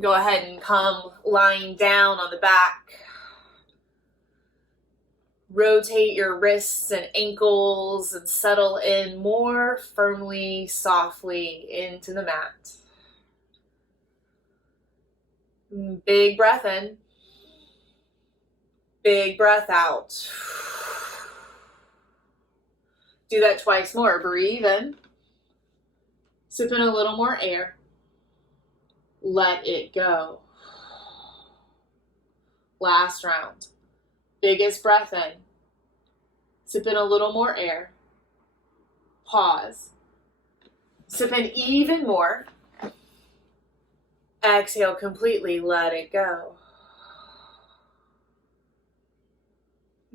Go ahead and come lying down on the back. Rotate your wrists and ankles and settle in more firmly, softly into the mat. Big breath in. Big breath out. Do that twice more. Breathe in. Sip in a little more air. Let it go. Last round. Biggest breath in. Sip in a little more air. Pause. Sip in even more. Exhale completely. Let it go.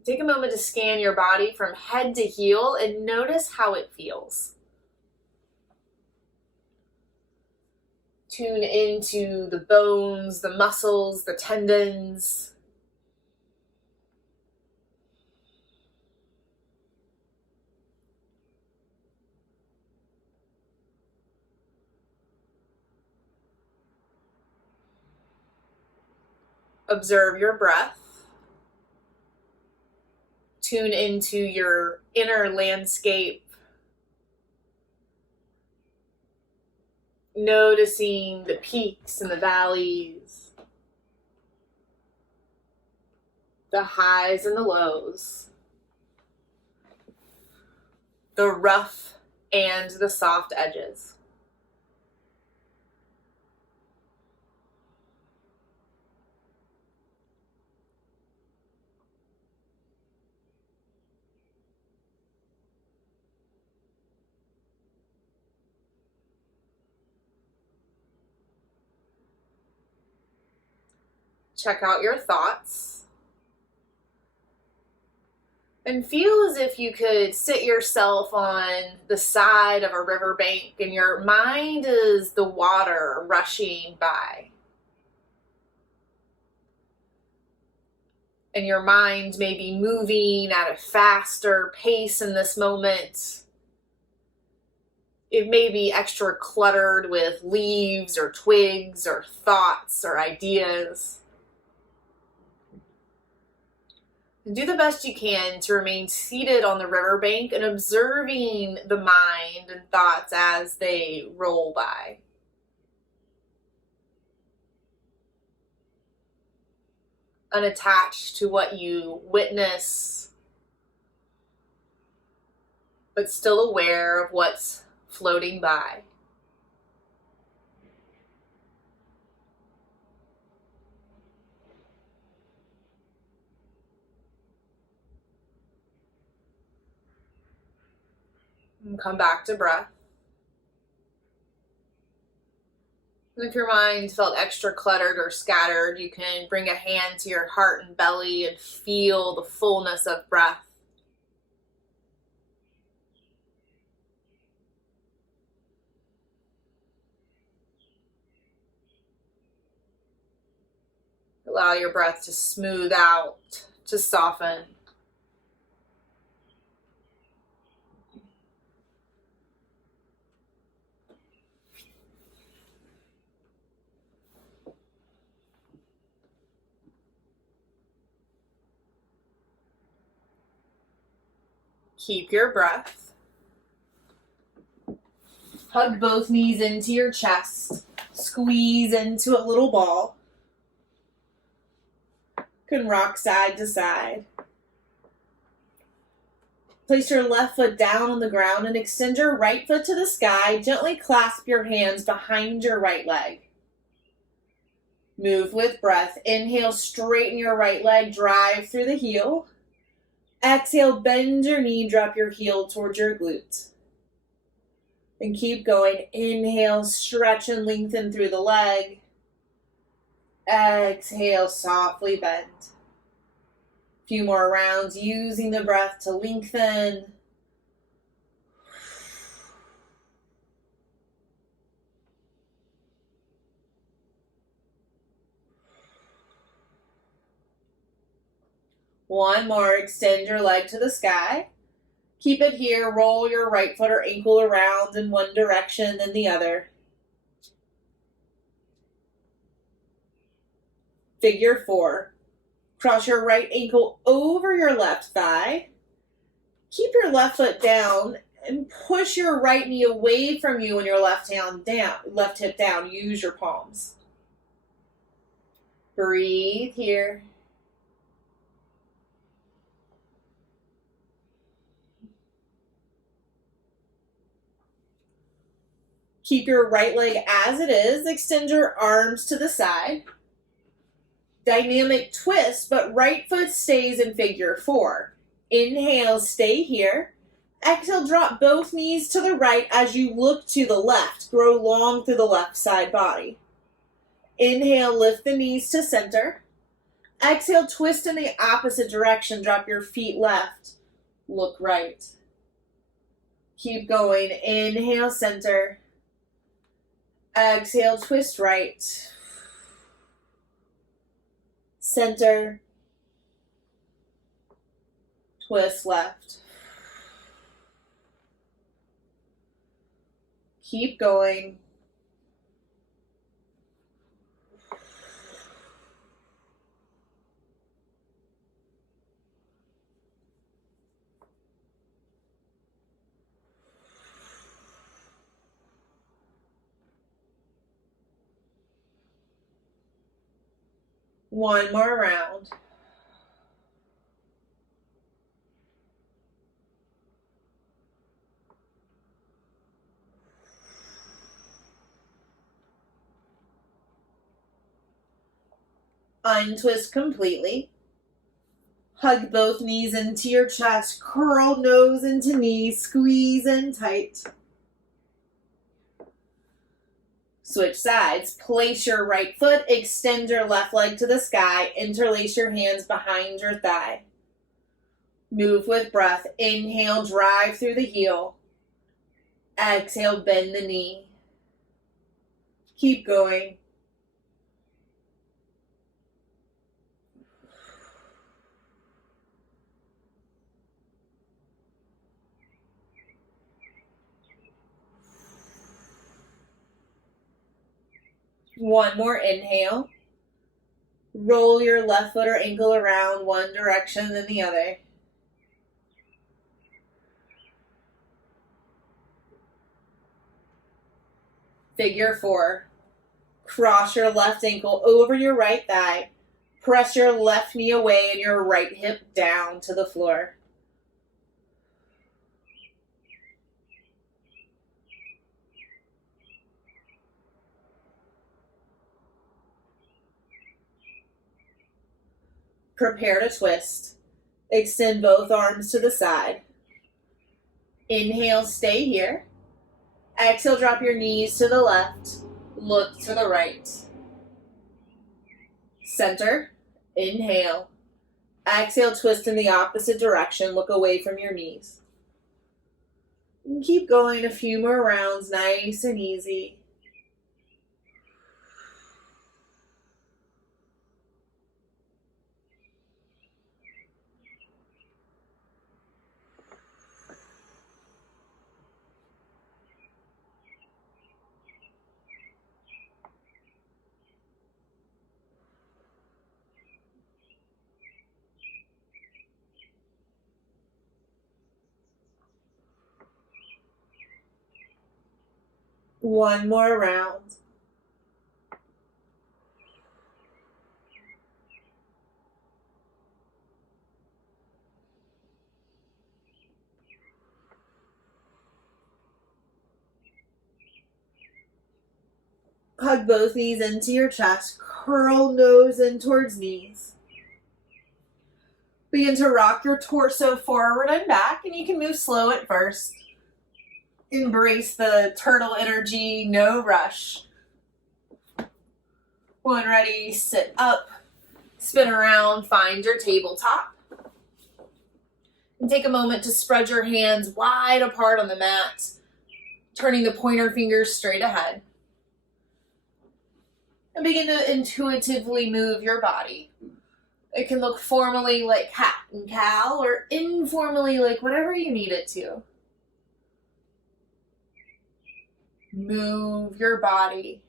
Take a moment to scan your body from head to heel and notice how it feels. Tune into the bones, the muscles, the tendons. Observe your breath. Tune into your inner landscape. Noticing the peaks and the valleys, the highs and the lows, the rough and the soft edges. Check out your thoughts. And feel as if you could sit yourself on the side of a riverbank and your mind is the water rushing by. And your mind may be moving at a faster pace in this moment. It may be extra cluttered with leaves or twigs or thoughts or ideas. Do the best you can to remain seated on the riverbank and observing the mind and thoughts as they roll by. Unattached to what you witness, but still aware of what's floating by. And come back to breath. And if your mind felt extra cluttered or scattered, you can bring a hand to your heart and belly and feel the fullness of breath. Allow your breath to smooth out, to soften. Keep your breath. Hug both knees into your chest. Squeeze into a little ball. Can rock side to side. Place your left foot down on the ground and extend your right foot to the sky. Gently clasp your hands behind your right leg. Move with breath. Inhale, straighten your right leg, drive through the heel. Exhale, bend your knee, drop your heel towards your glute. And keep going. Inhale, stretch and lengthen through the leg. Exhale, softly bend. A few more rounds using the breath to lengthen. One more, extend your leg to the sky. Keep it here, roll your right foot or ankle around in one direction then the other. Figure 4. Cross your right ankle over your left thigh. Keep your left foot down and push your right knee away from you and your left hip down. Use your palms. Breathe here. Keep your right leg as it is. Extend your arms to the side. Dynamic twist, but right foot stays in figure 4. Inhale, stay here. Exhale, drop both knees to the right as you look to the left. Grow long through the left side body. Inhale, lift the knees to center. Exhale, twist in the opposite direction. Drop your feet left. Look right. Keep going. Inhale, center. Exhale, twist right. Center. Twist left. Keep going. One more round. Untwist completely. Hug both knees into your chest. Curl nose into knees. Squeeze in tight. Switch sides. Place your right foot. Extend your left leg to the sky. Interlace your hands behind your thigh. Move with breath. Inhale, drive through the heel. Exhale, bend the knee. Keep going. One more inhale. Roll your left foot or ankle around one direction then the other. Figure 4. Cross your left ankle over your right thigh. Press your left knee away and your right hip down to the floor. Prepare to twist. Extend both arms to the side. Inhale, stay here. Exhale, drop your knees to the left. Look to the right. Center. Inhale. Exhale, twist in the opposite direction. Look away from your knees. And keep going a few more rounds, nice and easy. One more round. Hug both knees into your chest. Curl nose in towards knees. Begin to rock your torso forward and back, and you can move slow at first. Embrace the turtle energy, no rush. When ready, sit up, spin around, find your tabletop. And take a moment to spread your hands wide apart on the mat, turning the pointer fingers straight ahead. And begin to intuitively move your body. It can look formally like cat and cow or informally like whatever you need it to. Move your body.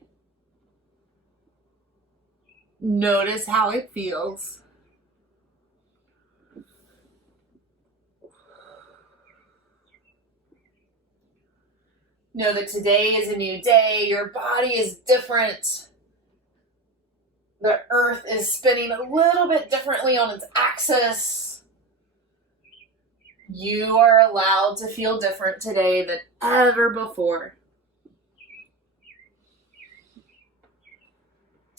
Notice how it feels. Know that today is a new day. Your body is different. The earth is spinning a little bit differently on its axis. You are allowed to feel different today than ever before.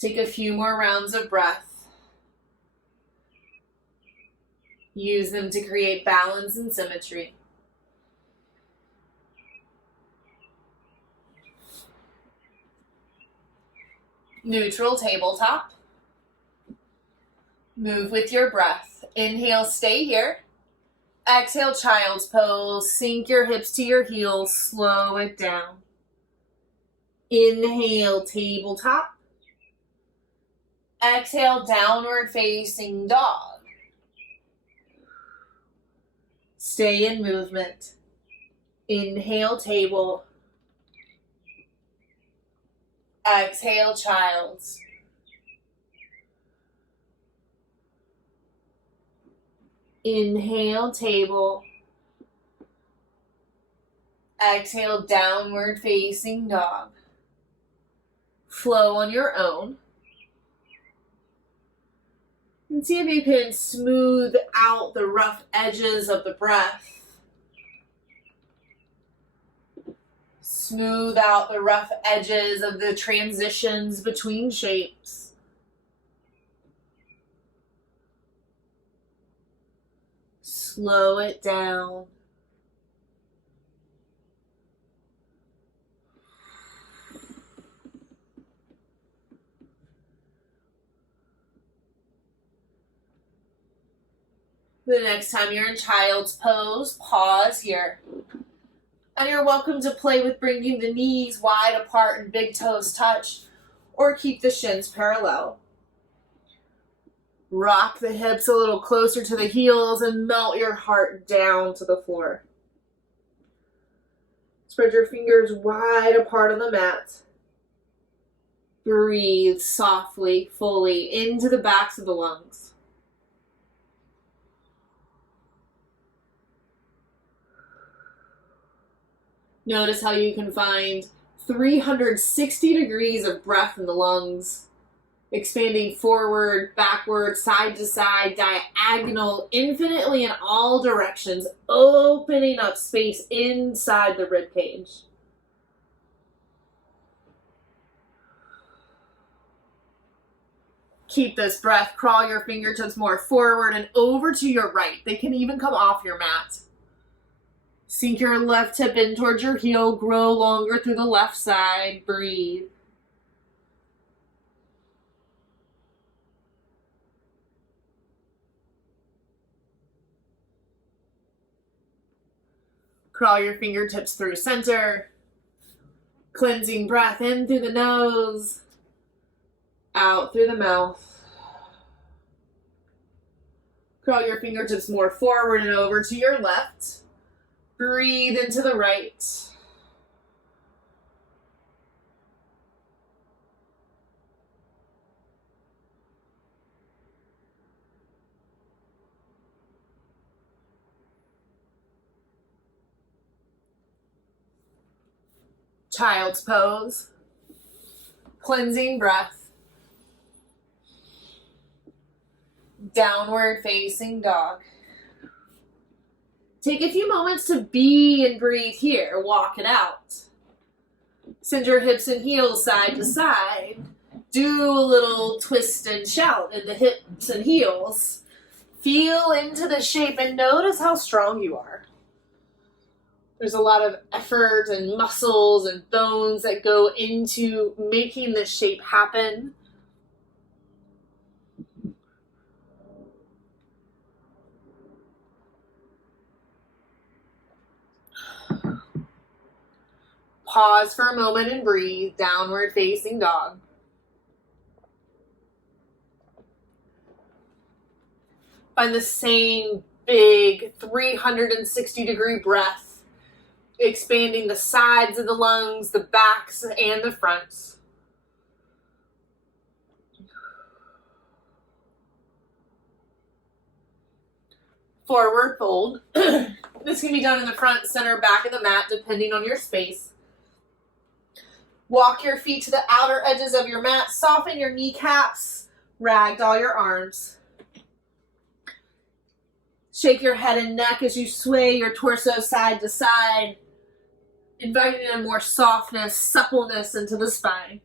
Take a few more rounds of breath. Use them to create balance and symmetry. Neutral tabletop. Move with your breath. Inhale, stay here. Exhale, child's pose. Sink your hips to your heels. Slow it down. Inhale, tabletop. Exhale, downward facing dog. Stay in movement. Inhale, table. Exhale, child's. Inhale, table. Exhale, downward facing dog. Flow on your own. And see if you can smooth out the rough edges of the breath. Smooth out the rough edges of the transitions between shapes. Slow it down. The next time you're in child's pose, pause here. And you're welcome to play with bringing the knees wide apart and big toes touch, or keep the shins parallel. Rock the hips a little closer to the heels and melt your heart down to the floor. Spread your fingers wide apart on the mat. Breathe softly, fully into the backs of the lungs. Notice how you can find 360 degrees of breath in the lungs, expanding forward, backward, side to side, diagonal, infinitely in all directions, opening up space inside the rib cage. Keep this breath. Crawl your fingertips more forward and over to your right. They can even come off your mat. Sink your left hip in towards your heel. Grow longer through the left side. Breathe. Crawl your fingertips through center. Cleansing breath in through the nose. Out through the mouth. Crawl your fingertips more forward and over to your left. Breathe into the right. Child's pose. Cleansing breath. Downward facing dog. Take a few moments to be and breathe here. Walk it out. Send your hips and heels side to side. Do a little twist and shout in the hips and heels. Feel into the shape and notice how strong you are. There's a lot of effort and muscles and bones that go into making this shape happen. Pause for a moment and breathe. Downward facing dog. Find the same big 360 degree breath, expanding the sides of the lungs, the backs, and the fronts. forward fold. This can be done in the front, center, back of the mat, depending on your space. Walk your feet to the outer edges of your mat. Soften your kneecaps. Ragdoll your arms. Shake your head and neck as you sway your torso side to side, inviting in more softness, suppleness into the spine.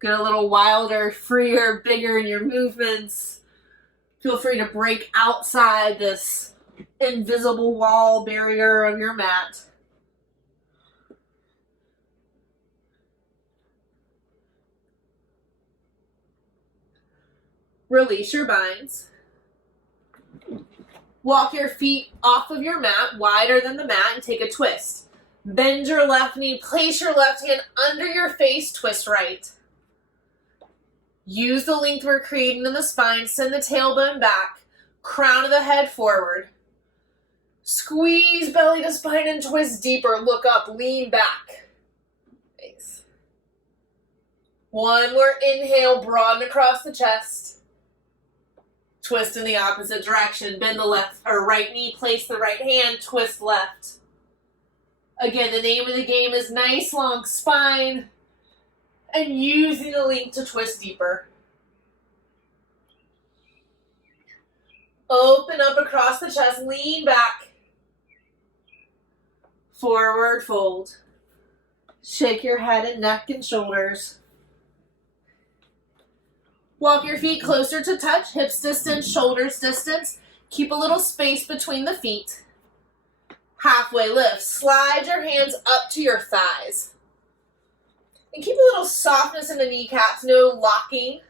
Get a little wilder, freer, bigger in your movements. Feel free to break outside this invisible wall barrier of your mat. Release your binds. Walk your feet off of your mat, wider than the mat, and take a twist. Bend your left knee, place your left hand under your face, twist right. Use the length we're creating in the spine, send the tailbone back, crown of the head forward. Squeeze belly to spine and twist deeper, look up, lean back. Nice. One more inhale, broaden across the chest. Twist in the opposite direction, bend the left or right knee, place the right hand, twist left. Again, the name of the game is nice long spine and using the length to twist deeper. Open up across the chest, lean back. Forward fold. Shake your head and neck and shoulders. Walk your feet closer to touch, hips distance, shoulders distance. Keep a little space between the feet. Halfway lift. Slide your hands up to your thighs. And keep a little softness in the kneecaps, no locking.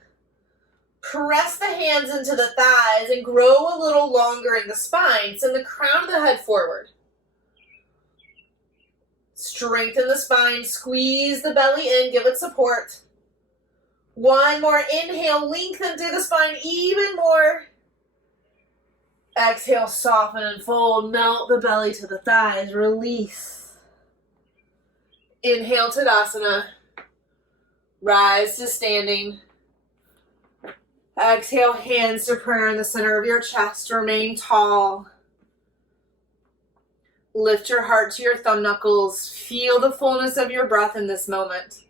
Press the hands into the thighs and grow a little longer in the spine. Send the crown of the head forward. Strengthen the spine, squeeze the belly in, give it support. One more inhale, lengthen through the spine even more. Exhale, soften and fold, melt the belly to the thighs, release. Inhale, Tadasana. Rise to standing. Exhale, hands to prayer in the center of your chest. Remain tall. Lift your heart to your thumb knuckles. Feel the fullness of your breath in this moment.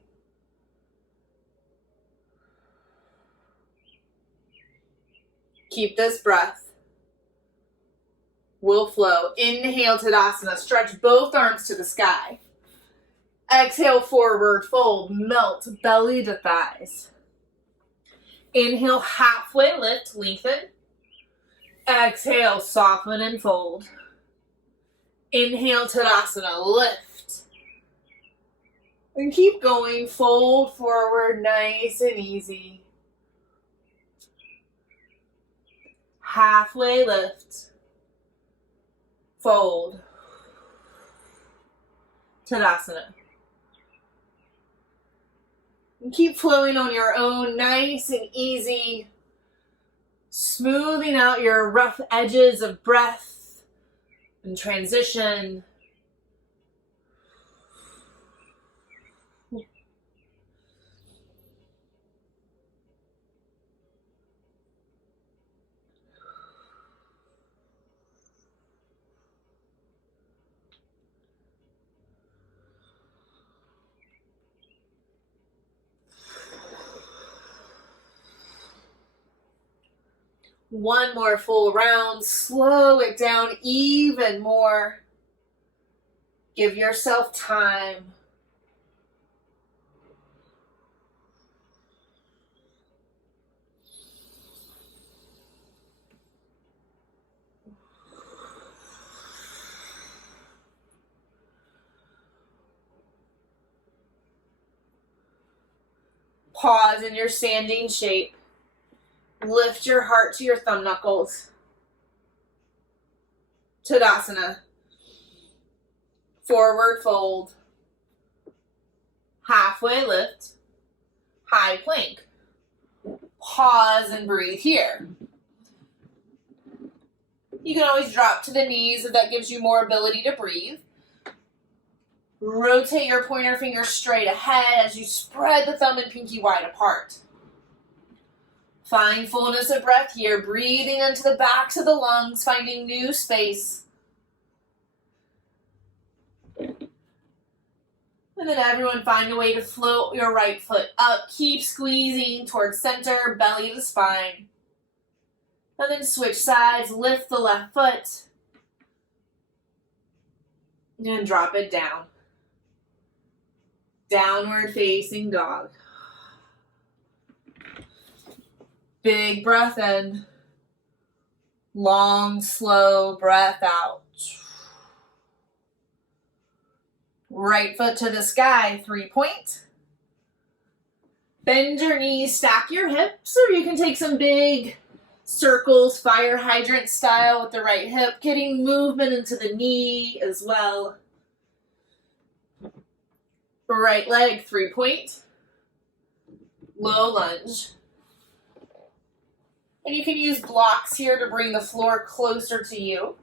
Keep this breath. Will flow. Inhale, Tadasana. Stretch both arms to the sky. Exhale, forward fold. Melt belly to thighs. Inhale, halfway lift, lengthen. Exhale, soften and fold. Inhale, Tadasana, lift. And keep going, fold forward, nice and easy. Halfway lift. Fold. Tadasana. And keep flowing on your own, nice and easy. Smoothing out your rough edges of breath and transition. One more full round. Slow it down even more. Give yourself time. Pause in your standing shape. Lift your heart to your thumb knuckles. Tadasana. Forward fold. Halfway lift. High plank. Pause and breathe here. You can always drop to the knees if that gives you more ability to breathe. Rotate your pointer finger straight ahead as you spread the thumb and pinky wide apart. Find fullness of breath here, breathing into the backs of the lungs, finding new space. And then everyone find a way to float your right foot up. Keep squeezing towards center, belly to spine. And then switch sides, lift the left foot. And drop it down. Downward facing dog. Big breath in. Long, slow breath out. Right foot to the sky, 3-point. Bend your knees, stack your hips, or you can take some big circles, fire hydrant style with the right hip, getting movement into the knee as well. Right leg, 3-point. Low lunge. And you can use blocks here to bring the floor closer to you.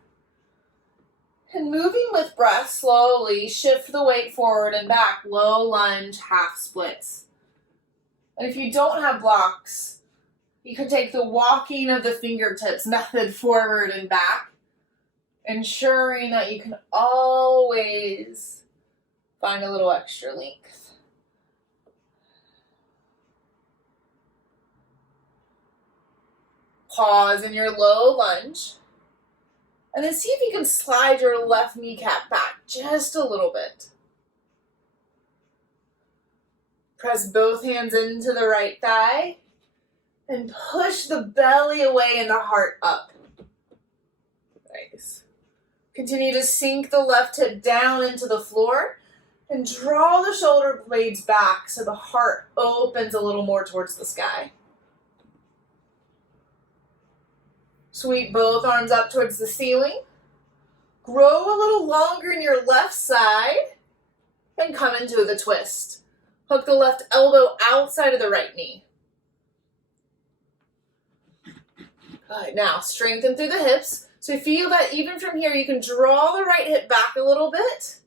And moving with breath, slowly shift the weight forward and back. Low lunge, half splits. And if you don't have blocks, you can take the walking of the fingertips method forward and back, ensuring that you can always find a little extra length. Pause in your low lunge. And then see if you can slide your left kneecap back just a little bit. Press both hands into the right thigh and push the belly away and the heart up. Nice. Continue to sink the left hip down into the floor and draw the shoulder blades back so the heart opens a little more towards the sky. Sweep both arms up towards the ceiling. Grow a little longer in your left side and come into the twist. Hook the left elbow outside of the right knee. Good. Now strengthen through the hips. So you feel that even from here you can draw the right hip back a little bit.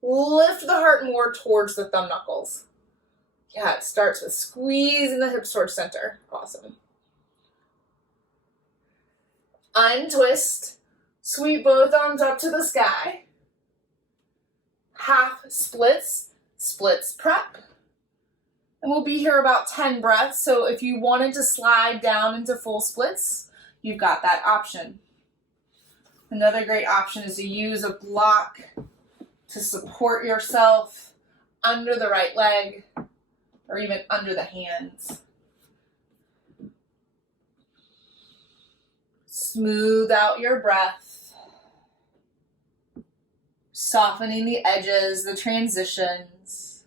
Lift the heart more towards the thumb knuckles. Yeah, it starts with squeezing the hips towards center. Awesome. Untwist. Sweep both arms up to the sky. Half splits. Splits prep. And we'll be here about 10 breaths. So if you wanted to slide down into full splits, you've got that option. Another great option is to use a block to support yourself under the right leg or even under the hands. Smooth out your breath, softening the edges, the transitions.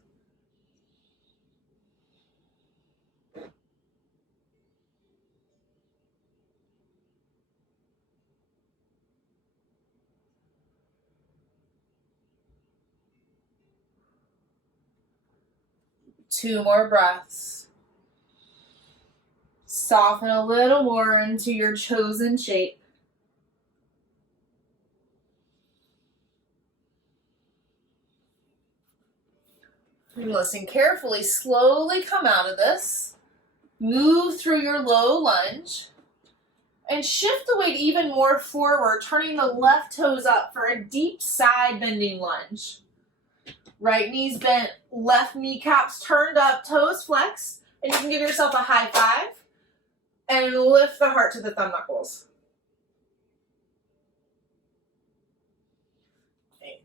Two more breaths. Soften a little more into your chosen shape. And listen carefully. Slowly come out of this. Move through your low lunge. And shift the weight even more forward, turning the left toes up for a deep side bending lunge. Right knees bent, left kneecaps turned up, toes flexed. And you can give yourself a high five. And lift the heart to the thumb knuckles. Okay.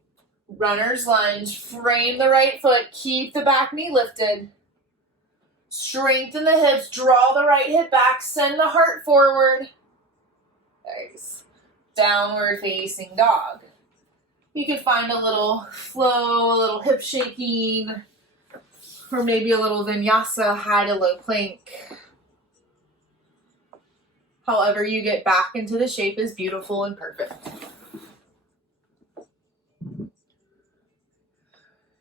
Runner's lunge. Frame the right foot. Keep the back knee lifted. Strengthen the hips. Draw the right hip back. Send the heart forward. Nice. Downward facing dog. You can find a little flow, a little hip shaking, or maybe a little vinyasa, high to low plank. However you get back into the shape is beautiful and perfect.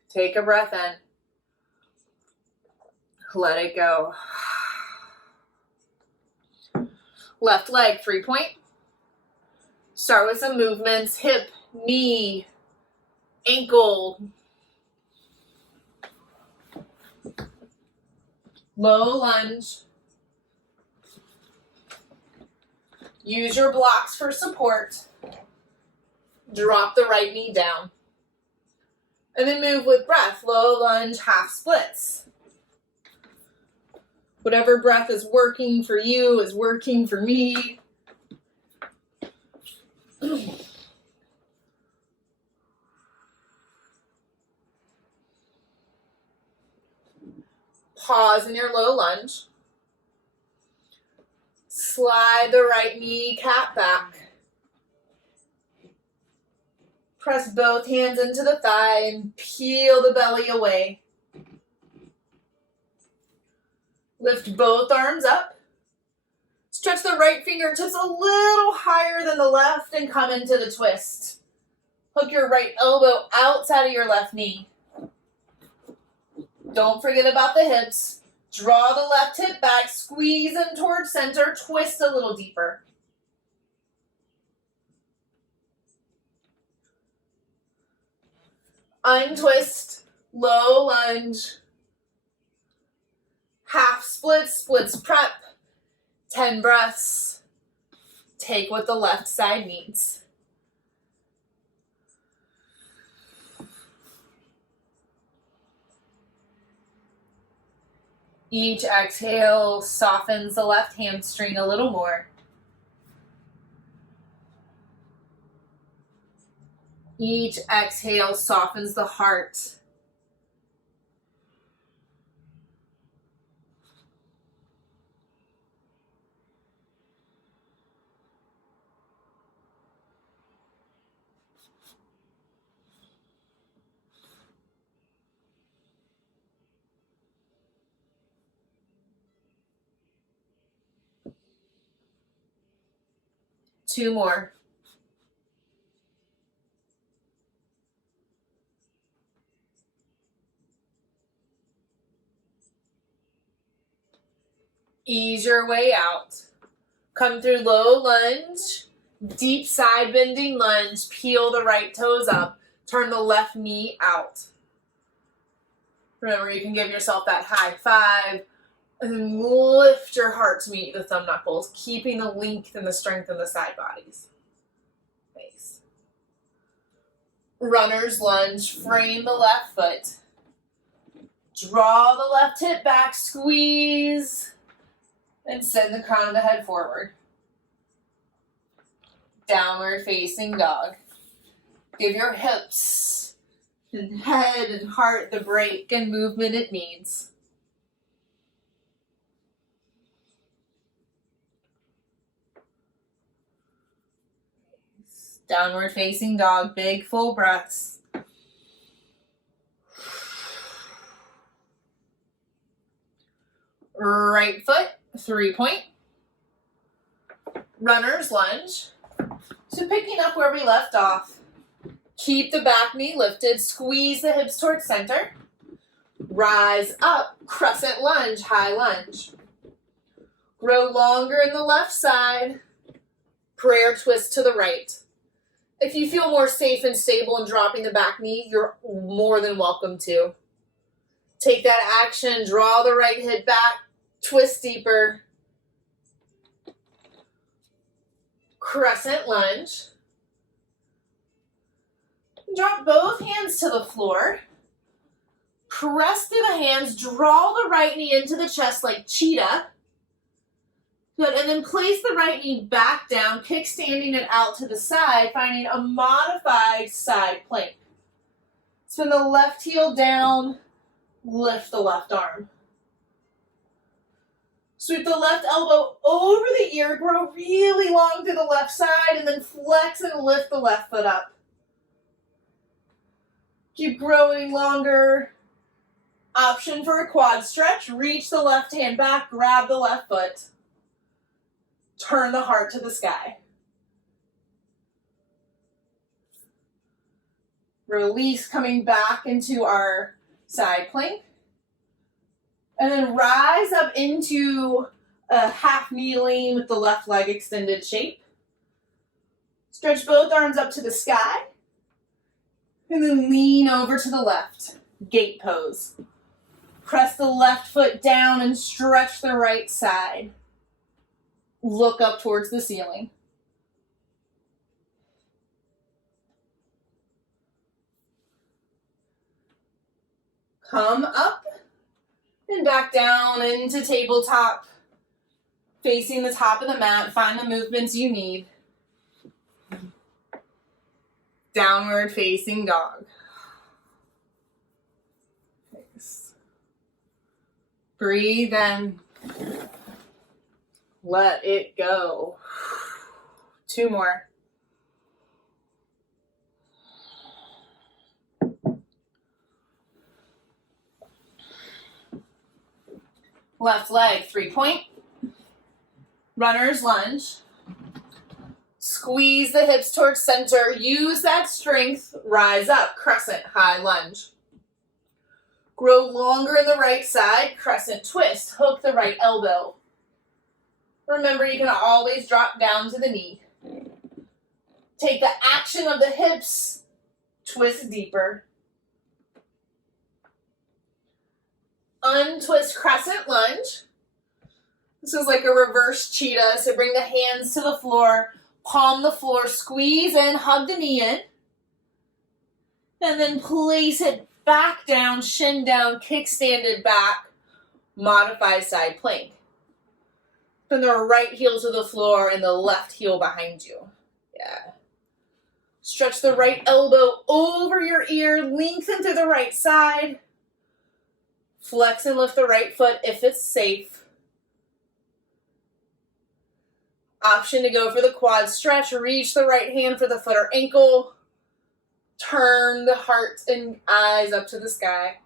Take a breath in. Let it go. Left leg, 3-point. Start with some movements. Hip, knee, ankle, Low lunge. Use your blocks for support. Drop the right knee down. And then move with breath. Low lunge, half splits. Whatever breath is working for you is working for me. Pause in your low lunge. Slide the right kneecap back. Press both hands into the thigh and peel the belly away. Lift both arms up. Stretch the right fingertips a little higher than the left and come into the twist. Hook your right elbow outside of your left knee. Don't forget about the hips. Draw the left hip back, squeeze in towards center, twist a little deeper. Untwist, low lunge. Half splits, splits prep. 10 breaths. Take what the left side needs. Each exhale softens the left hamstring a little more. Each exhale softens the heart. Two more. Ease your way out. Come through low lunge, deep side bending lunge, peel the right toes up, turn the left knee out. Remember, you can give yourself that high five, and then lift your heart to meet the thumb knuckles, keeping the length and the strength in the side bodies. Nice. Runner's lunge, frame the left foot. Draw the left hip back, squeeze, and send the crown of the head forward. Downward facing dog. Give your hips and head and heart the break and movement it needs. Downward facing dog, big full breaths. Right foot, 3-point. Runner's lunge. So picking up where we left off. Keep the back knee lifted, squeeze the hips towards center. Rise up, crescent lunge, high lunge. Grow longer in the left side. Prayer twist to the right. If you feel more safe and stable in dropping the back knee, you're more than welcome to. Take that action, draw the right hip back, twist deeper. Crescent lunge. Drop both hands to the floor. Press through the hands, draw the right knee into the chest like cheetah. Good, and then place the right knee back down, kickstanding it out to the side, finding a modified side plank. Spin the left heel down, lift the left arm. Sweep the left elbow over the ear, grow really long through the left side, and then flex and lift the left foot up. Keep growing longer. Option for a quad stretch, reach the left hand back, grab the left foot. Turn the heart to the sky. Release, coming back into our side plank. And then rise up into a half kneeling with the left leg extended shape. Stretch both arms up to the sky. And then lean over to the left. Gate pose. Press the left foot down and stretch the right side. Look up towards the ceiling. Come up and back down into tabletop. Facing the top of the mat, find the movements you need. Downward facing dog. Nice. Breathe in. Let it go. 2 more. Left leg, 3-point. Runner's lunge. Squeeze the hips towards center. Use that strength. Rise up. Crescent, high lunge. Grow longer in the right side. Crescent twist. Hook the right elbow. Remember, you can always drop down to the knee. Take the action of the hips. Twist deeper. Untwist crescent lunge. This is like a reverse cheetah. So bring the hands to the floor. Palm the floor. Squeeze in. Hug the knee in. And then place it back down. Shin down. Kickstand back. Modify side plank. Bring the right heel to the floor and the left heel behind you. Yeah. Stretch the right elbow over your ear. Lengthen through the right side. Flex and lift the right foot if it's safe. Option to go for the quad stretch. Reach the right hand for the foot or ankle. Turn the heart and eyes up to the sky.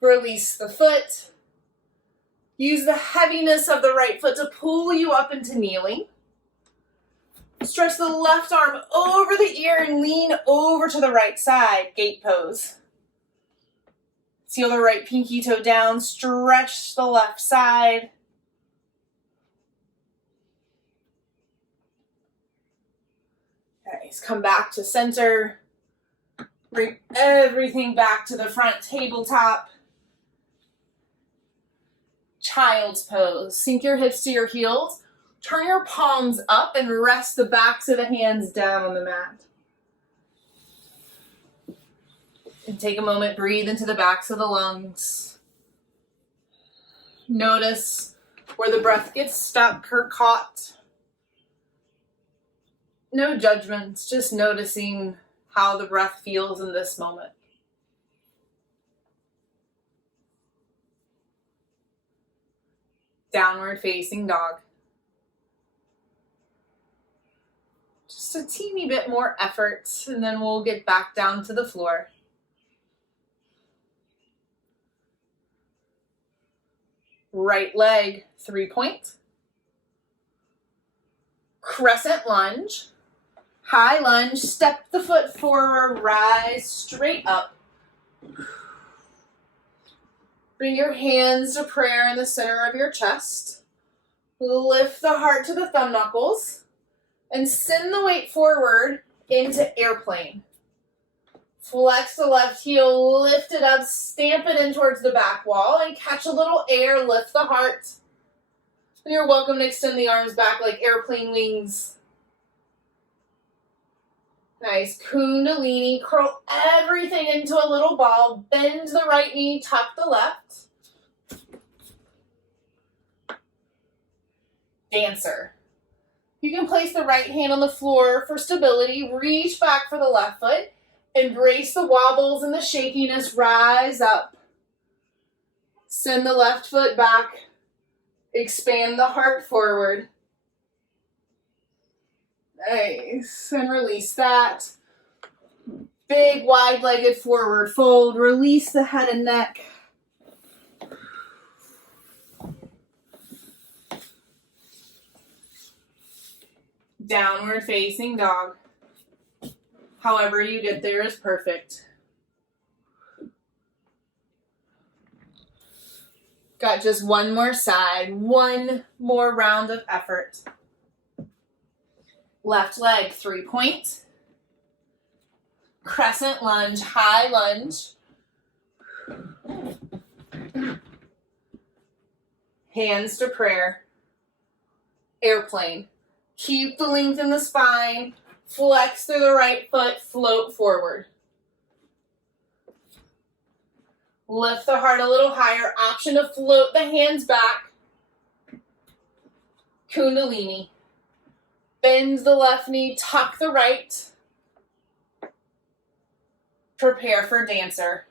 Release the foot. Use the heaviness of the right foot to pull you up into kneeling. Stretch the left arm over the ear and lean over to the right side. Gate pose. Seal the right pinky toe down. Stretch the left side. Nice. Come back to center. Bring everything back to the front. Tabletop. Child's pose. Sink your hips to your heels. Turn your palms up and rest the backs of the hands down on the mat. And take a moment, breathe into the backs of the lungs. Notice where the breath gets stuck or caught. No judgments, just noticing how the breath feels in this moment. Downward facing dog. Just a teeny bit more effort, and then we'll get back down to the floor. Right leg, 3-point. Crescent lunge. High lunge, step the foot forward, rise straight up. Bring your hands to prayer in the center of your chest. Lift the heart to the thumb knuckles. And send the weight forward into airplane. Flex the left heel, lift it up, stamp it in towards the back wall, and catch a little air, lift the heart. And you're welcome to extend the arms back like airplane wings. Nice. Kundalini. Curl everything into a little ball. Bend the right knee, tuck the left. Dancer. You can place the right hand on the floor for stability. Reach back for the left foot. Embrace the wobbles and the shakiness. Rise up. Send the left foot back. Expand the heart forward. Nice. And release that. Big wide-legged forward fold. Release the head and neck. Downward facing dog. However you get there is perfect. Got just one more side, one more round of effort. Left leg, 3-point. Crescent lunge, high lunge. Hands to prayer. Airplane. Keep the length in the spine. Flex through the right foot. Float forward. Lift the heart a little higher. Option to float the hands back. Kundalini. Bend the left knee. Tuck the right. Prepare for dancer.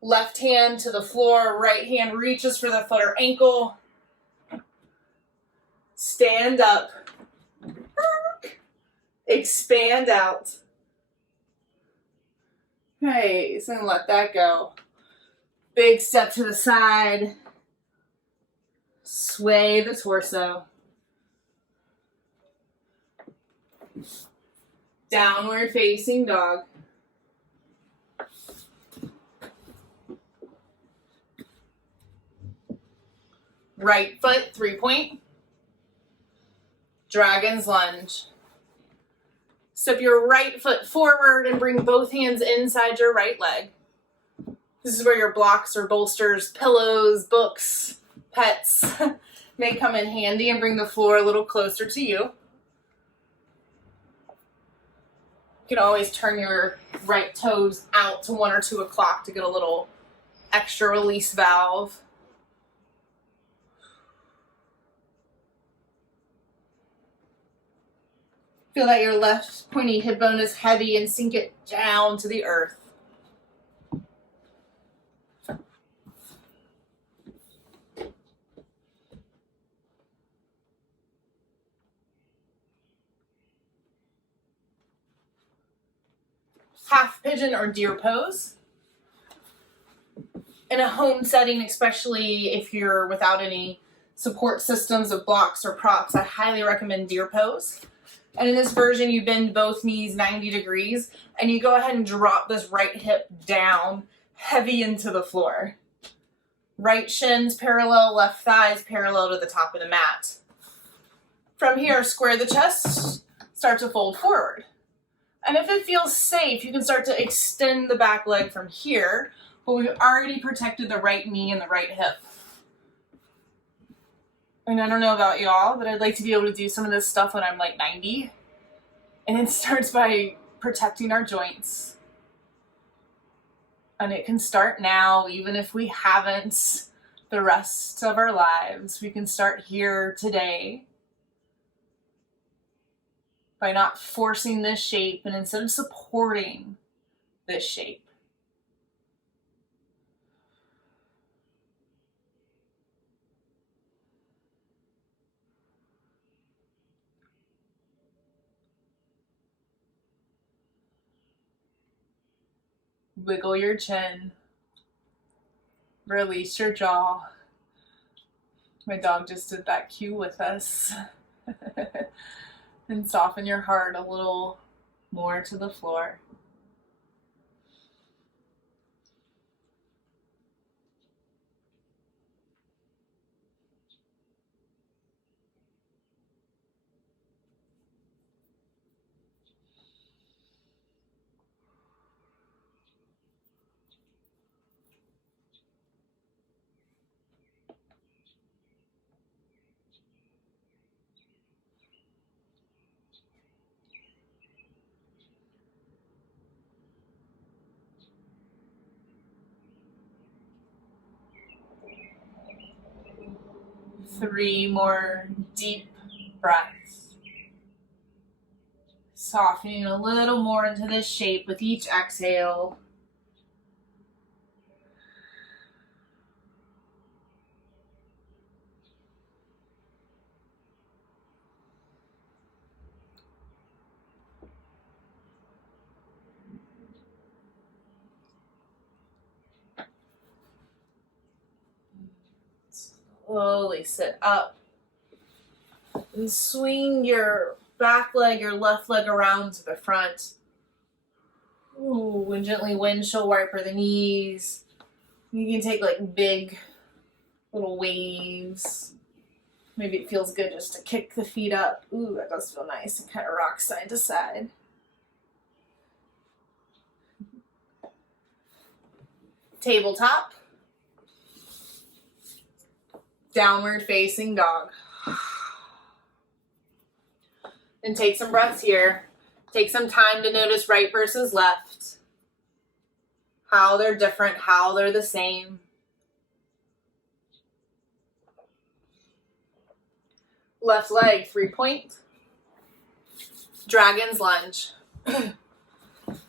Left hand to the floor. Right hand reaches for the foot or ankle. Stand up. Expand out. Nice, and let that go. Big step to the side. Sway the torso. Downward facing dog. Right foot, 3-point. Dragon's lunge. Step your right foot forward and bring both hands inside your right leg. This is where your blocks or bolsters, pillows, books, pets may come in handy, and bring the floor a little closer to you. You can always turn your right toes out to 1 or 2 o'clock to get a little extra release valve. Feel that your left pointy hip bone is heavy and sink it down to the earth. Half pigeon or deer pose. In a home setting, especially if you're without any support systems of blocks or props, I highly recommend deer pose. And in this version, you bend both knees 90 degrees, and you go ahead and drop this right hip down, heavy into the floor. Right shins parallel, left thighs parallel to the top of the mat. From here, square the chest, start to fold forward. And if it feels safe, you can start to extend the back leg from here, but we've already protected the right knee and the right hip. And I don't know about y'all, but I'd like to be able to do some of this stuff when I'm like 90. And it starts by protecting our joints. And it can start now, even if we haven't the rest of our lives. We can start here today by not forcing this shape and instead of supporting this shape. Wiggle your chin. Release your jaw. My dog just did that cue with us. And soften your heart a little more to the floor. Three more deep breaths. Softening a little more into this shape with each exhale. Slowly sit up and swing your back leg, your left leg around to the front. Ooh, and gently windshield wiper the knees. You can take like big little waves. Maybe it feels good just to kick the feet up. Ooh, that does feel nice, and kind of rock side to side. Tabletop. Downward facing dog. And take some breaths here. Take some time to notice right versus left. How they're different, how they're the same. Left leg, 3-point. Dragon's lunge.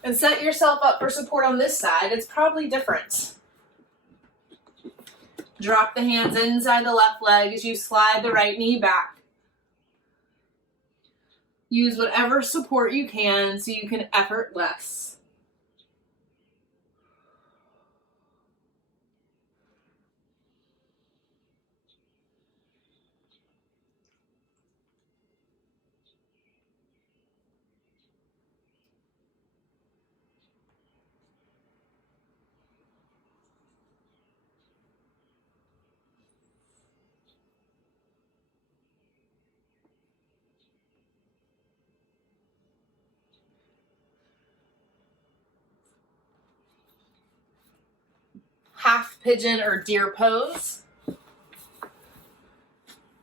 And set yourself up for support on this side. It's probably different. Drop the hands inside the left leg as you slide the right knee back. Use whatever support you can so you can effort less. Half pigeon or deer pose.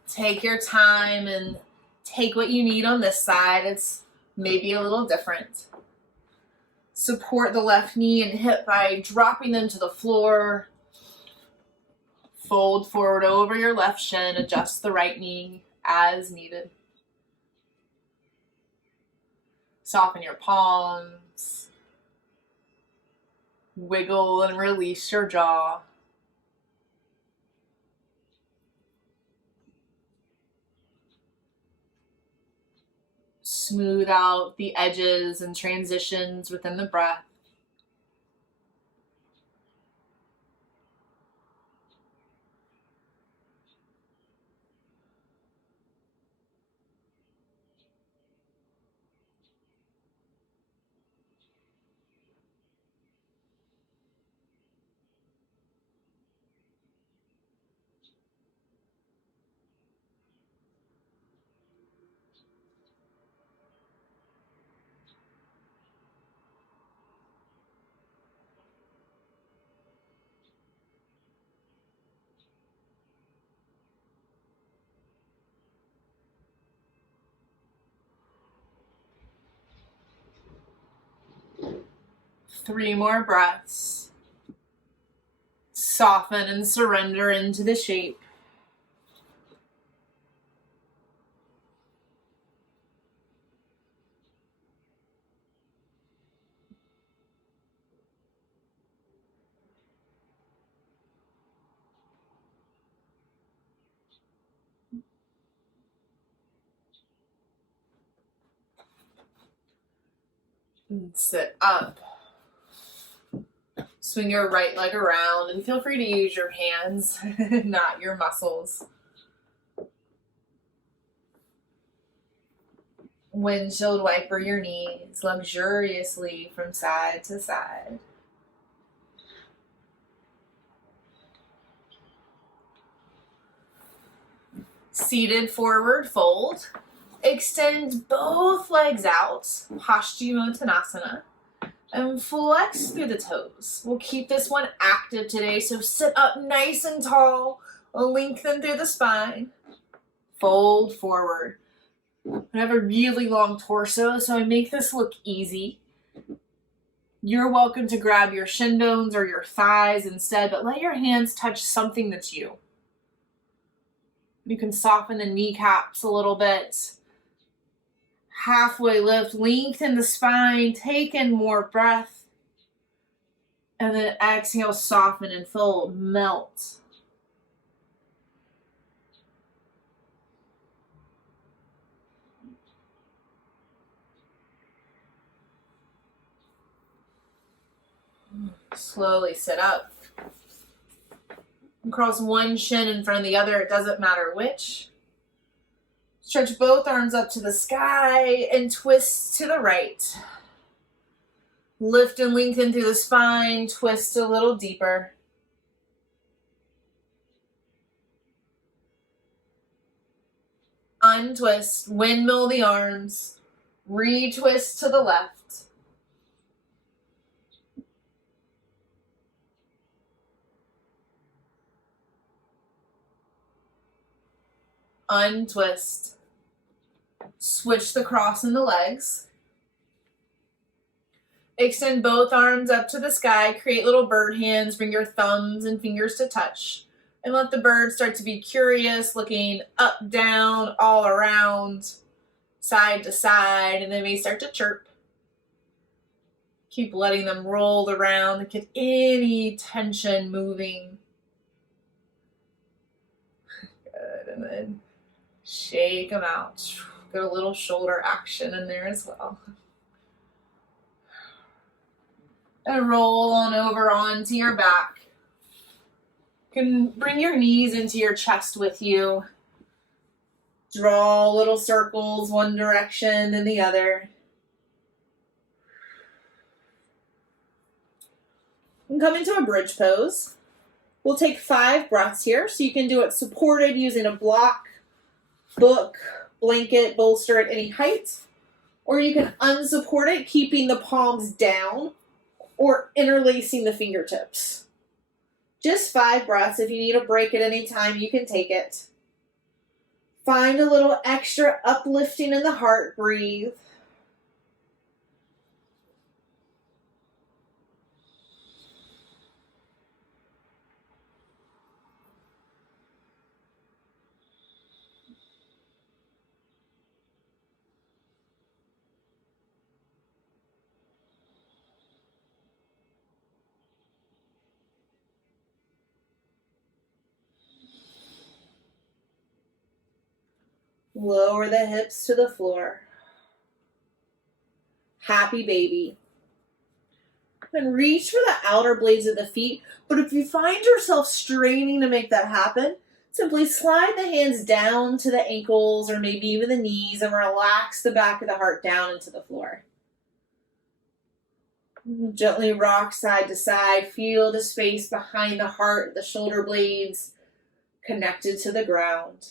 Take your time and take what you need on this side. It's maybe a little different. Support the left knee and hip by dropping them to the floor. Fold forward over your left shin. Adjust the right knee as needed. Soften your palms. Wiggle and release your jaw. Smooth out the edges and transitions within the breath. Three more breaths. Soften and surrender into the shape. And sit up. Swing your right leg around and feel free to use your hands, not your muscles. Windshield wiper your knees luxuriously from side to side. Seated forward fold. Extend both legs out, Paschimottanasana, and flex through the toes. We'll keep this one active today, so sit up nice and tall, lengthen through the spine, fold forward. I have a really long torso, so I make this look easy. You're welcome to grab your shin bones or your thighs instead, but let your hands touch something that's you. You can soften the kneecaps a little bit. Halfway lift, lengthen the spine, take in more breath, and then exhale, soften and fold, melt. Slowly sit up. And cross one shin in front of the other, it doesn't matter which. Stretch both arms up to the sky and twist to the right. Lift and lengthen through the spine, twist a little deeper. Untwist, windmill the arms, retwist to the left. Untwist. Switch the cross in the legs. Extend both arms up to the sky. Create little bird hands. Bring your thumbs and fingers to touch. And let the bird start to be curious, looking up, down, all around, side to side, and they may start to chirp. Keep letting them roll around and get any tension moving. Good, and then shake them out. Get a little shoulder action in there as well. And roll on over onto your back. You can bring your knees into your chest with you. Draw little circles one direction then the other. And come into a bridge pose. We'll take 5 breaths here, so you can do it supported using a block, book, blanket, bolster at any height, or you can unsupport it, keeping the palms down or interlacing the fingertips. Just 5 breaths. If you need a break at any time, you can take it. Find a little extra uplifting in the heart. Breathe. Lower the hips to the floor. Happy baby. Then reach for the outer blades of the feet, but if you find yourself straining to make that happen, simply slide the hands down to the ankles or maybe even the knees and relax the back of the heart down into the floor. Gently rock side to side. Feel the space behind the heart, the shoulder blades connected to the ground.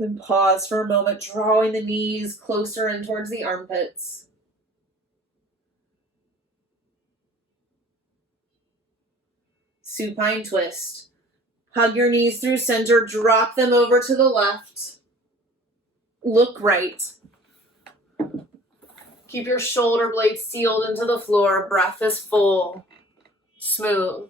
Then pause for a moment, drawing the knees closer in towards the armpits. Supine twist. Hug your knees through center, drop them over to the left. Look right. Keep your shoulder blades sealed into the floor. Breath is full, smooth.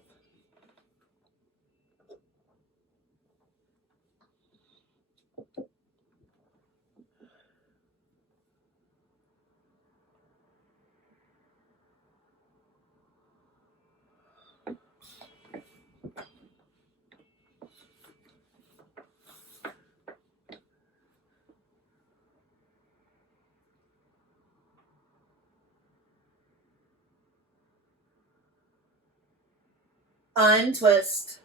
Untwist.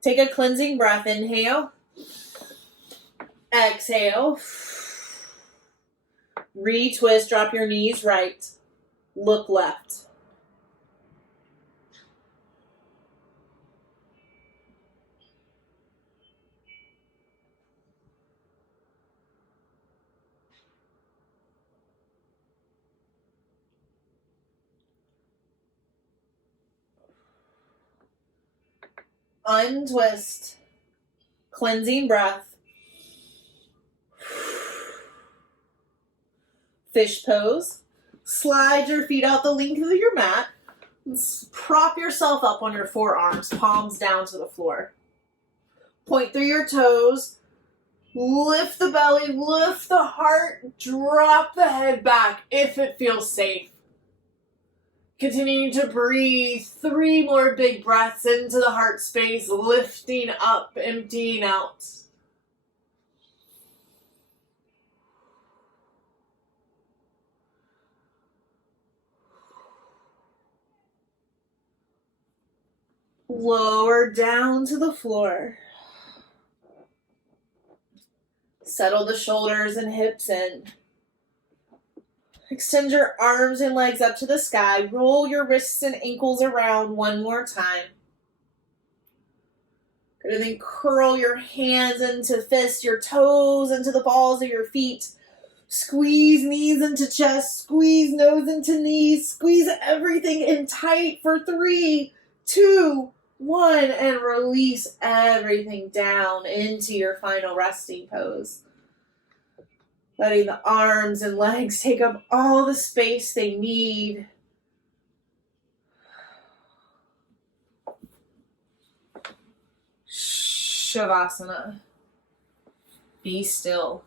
Take a cleansing breath. Inhale. Exhale. Retwist. Drop your knees right. Look left. Untwist. Cleansing breath. Fish pose. Slide your feet out the length of your mat. Prop yourself up on your forearms, palms down to the floor. Point through your toes. Lift the belly, lift the heart, drop the head back if it feels safe. Continuing to breathe, 3 more big breaths into the heart space, lifting up, emptying out. Lower down to the floor. Settle the shoulders and hips in. Extend your arms and legs up to the sky. Roll your wrists and ankles around one more time. Good, and then curl your hands into fists, your toes into the balls of your feet. Squeeze knees into chest, squeeze nose into knees, squeeze everything in tight for 3, 2, 1, and release everything down into your final resting pose. Letting the arms and legs take up all the space they need. Shavasana. Be still.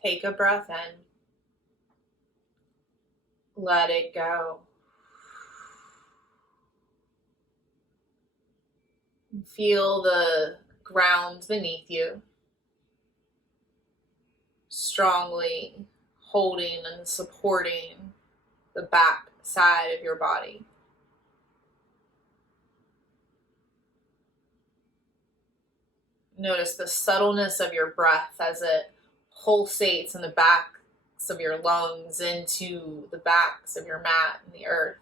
Take a breath in. Let it go. Feel the ground beneath you, strongly holding and supporting the back side of your body. Notice the subtleness of your breath as it pulsates in the backs of your lungs into the backs of your mat and the earth.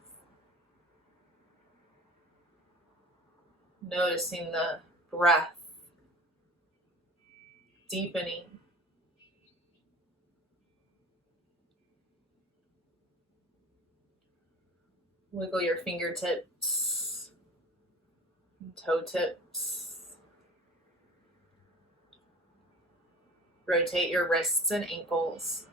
Noticing the breath deepening. Wiggle your fingertips and toe tips. Rotate your wrists and ankles.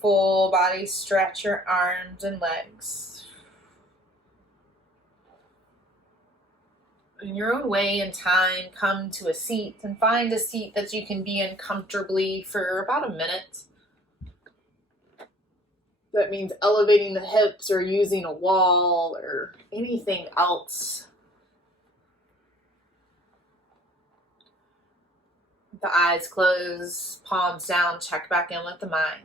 Full body stretch your arms and legs. In your own way and time, come to a seat and find a seat that you can be in comfortably for about a minute. That means elevating the hips or using a wall or anything else. The eyes closed, palms down, check back in with the mind.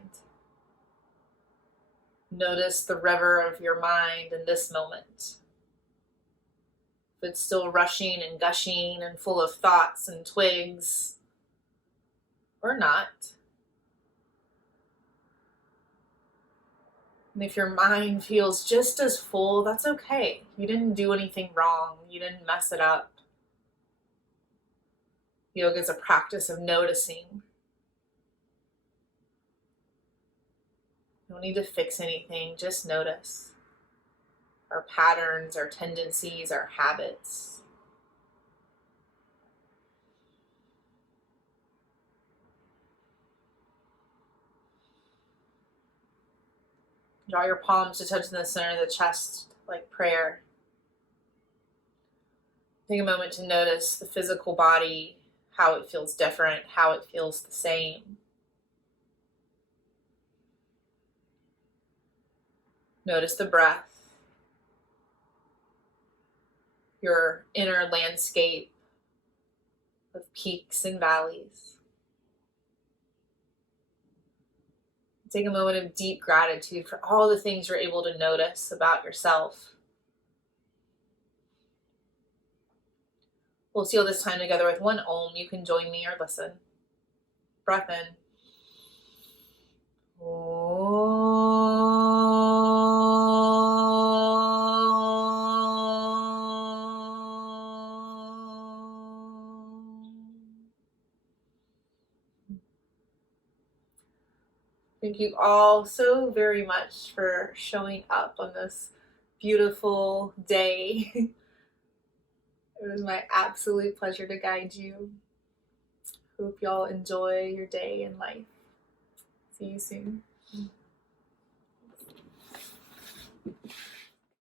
Notice the river of your mind in this moment. If it's still rushing and gushing and full of thoughts and twigs, or not. And if your mind feels just as full, that's okay. You didn't do anything wrong. You didn't mess it up. Yoga is a practice of noticing. You don't need to fix anything, just notice. Our patterns, our tendencies, our habits. Draw your palms to touch in the center of the chest like prayer. Take a moment to notice the physical body, how it feels different, how it feels the same. Notice the breath, your inner landscape of peaks and valleys. Take a moment of deep gratitude for all the things you're able to notice about yourself. We'll seal this time together with one Om. You can join me or listen. Breath in. Thank you all so very much for showing up on this beautiful day. It was my absolute pleasure to guide you. Hope y'all enjoy your day and life. See you soon.